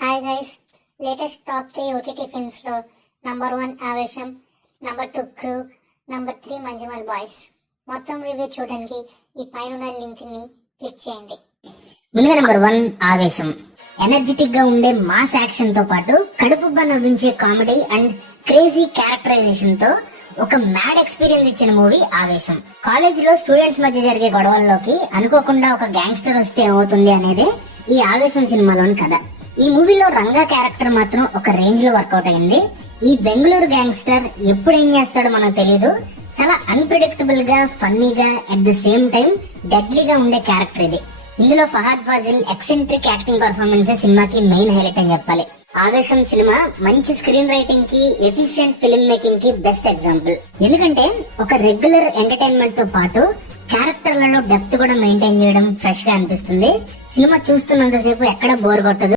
Hi guys, latest top 3 OTT films లో number 1 ఆవేశం, number 2 crew, number 3 Manjummel boys. మొత్తం review చూడడానికి ఈ పైన లింక్ ని క్లిక్ చేయండి. ముందుగా నంబర్ 1 ఆవేశం. ఎనర్జెటిక్ గా ఉండే మాస్ యాక్షన్ తో పాటు కడుపుబ్బా నవ్వించే కామెడీ అండ్ క్రేజీ క్యారెక్టరైజేషన్ తో ఒక మ్యాడ్ ఎక్స్పీరియన్స్ ఇచ్చిన మూవీ ఆవేశం. కాలేజ్ లో స్టూడెంట్స్ మధ్య జరిగే గొడవల్లోకి అనుకోకుండా ఒక గ్యాంగ్స్టర్ వస్తే ఏమవుతుంది అనేది ఈ ఆవేశం సినిమాలోని కథ. ఈ మూవీలో రంగా క్యారెక్టర్ మాత్రం ఒక రేంజ్ లో వర్కౌట్ అయింది. ఈ బెంగళూరు గ్యాంగ్స్టర్ ఎప్పుడు ఏం చేస్తాడో మనకు తెలియదు. చాలా అన్ప్రెడిక్టబుల్ గా, ఫన్నీగా, అట్ ద సేమ్ టైం డెడ్లీగా ఉండే క్యారెక్టర్ ఇది. ఇందులో Fahadh Faasil eccentric acting performance సినిమాకి మెయిన్ హైలైట్ అని చెప్పాలి. ఆవేశం సినిమా మంచి స్క్రీన్ రైటింగ్ కి, ఎఫిషియెంట్ ఫిల్మ్ మేకింగ్ కి బెస్ట్ ఎగ్జాంపుల్. ఎందుకంటే ఒక రెగ్యులర్ ఎంటర్టైన్మెంట్ తో పాటు క్యారెక్టర్లలో డెప్త్ కూడా మెయింటైన్ చేయడం ఫ్రెష్ గా అనిపిస్తుంది. సినిమా చూస్తున్నంతసేపు ఎక్కడ బోర్ కొట్టదు.